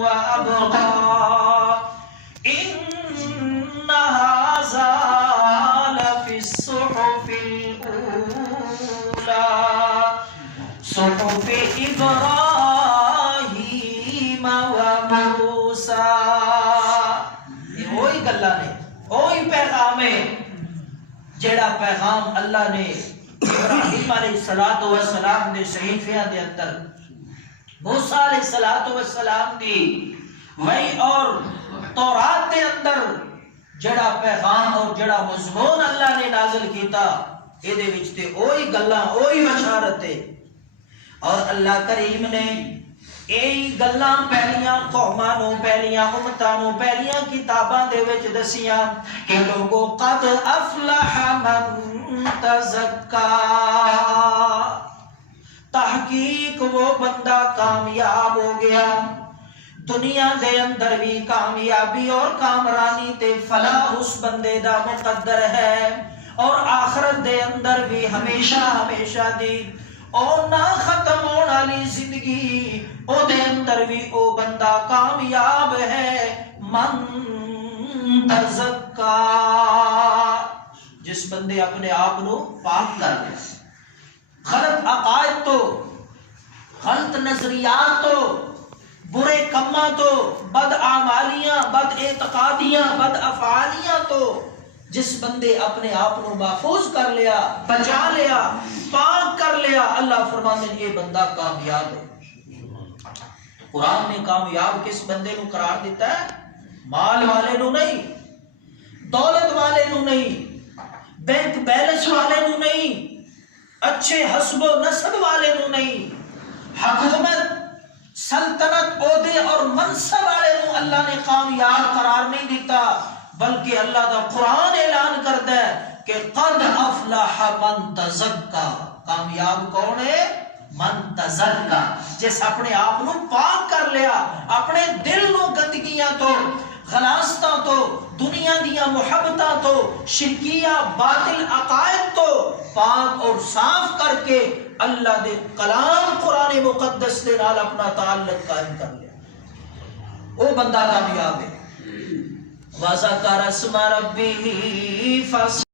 وأبقى إن هذا لفي الصحف الأولى صحف إبراهيم وموسى. یہ وہی گلا نے، وہی پیغام ہے جڑا پیغام اللہ نے ابراہیم علیہ السلام دے صحیفیاں دے اندر، موسیٰ علیہ السلام دی وہی اور تورات دے اندر جڑا پیغام اور جڑا مضمون اللہ نے نازل کیتا، اے دے وچ تے اوہی گلاں اوہی بشارت ہے. اور اللہ کریم نے یہی گلاں پہلیاں قوماں نوں، پہلیاں امتاں نوں، پہلیاں کتاباں دے وچ دسیاں کہ لوگوں قد افلح من تزکا، تحقیق وہ بندہ کامیاب ہو گیا. دنیا دے اندر بھی کامیابی اور کامرانی تے فلاح اس بندے دا مقدر ہے، اور آخرت دے اندر بھی ہمیشہ ہمیشہ دی اور نہ ختم ہونے والی زندگی او دے اندر بھی او بندہ کامیاب ہے. من تزکا، جس بندے اپنے آپ نو پاک کر لے، غلط عقائد تو، غلط نظریات تو، برے کماں تو، بد اعمالیاں، بد اعتقادیاں، بد افعالیاں تو جس بندے اپنے آپ کو محفوظ کر لیا، بچا لیا، پاک کر لیا، اللہ فرماتے ہیں یہ بندہ کامیاب ہے. قرآن نے کامیاب کس بندے کو قرار دیتا ہے؟ مال والے نو نہیں، دولت والے نو نہیں، بینک بیلنس والے نو نہیں، اچھے حسب و نسب والے نو نہیں، حکومت، سلطنت، عہدے اور منصب والے نو اللہ نے کامیاب قرار نہیں دیتا، بلکہ اللہ دا قرآن اعلان کرتا ہے کہ قد افلح من تزکا. کامیاب کون ہے؟ من تزکا، جس اپنے آپ نو پاک کر لیا، اپنے دل نو گندگیاں تو، غلاستاں تو، دنیا دیاں محبتاں تو، شرکیہ باطل عقائد تو پاک اور صاف کر کے اللہ دے کلام قرآن مقدس دے نال اپنا تعلق قائم کر لیا، وہ بندہ کامیاب ہے. وَذَكَرَ اسْمَ رَبِّهِ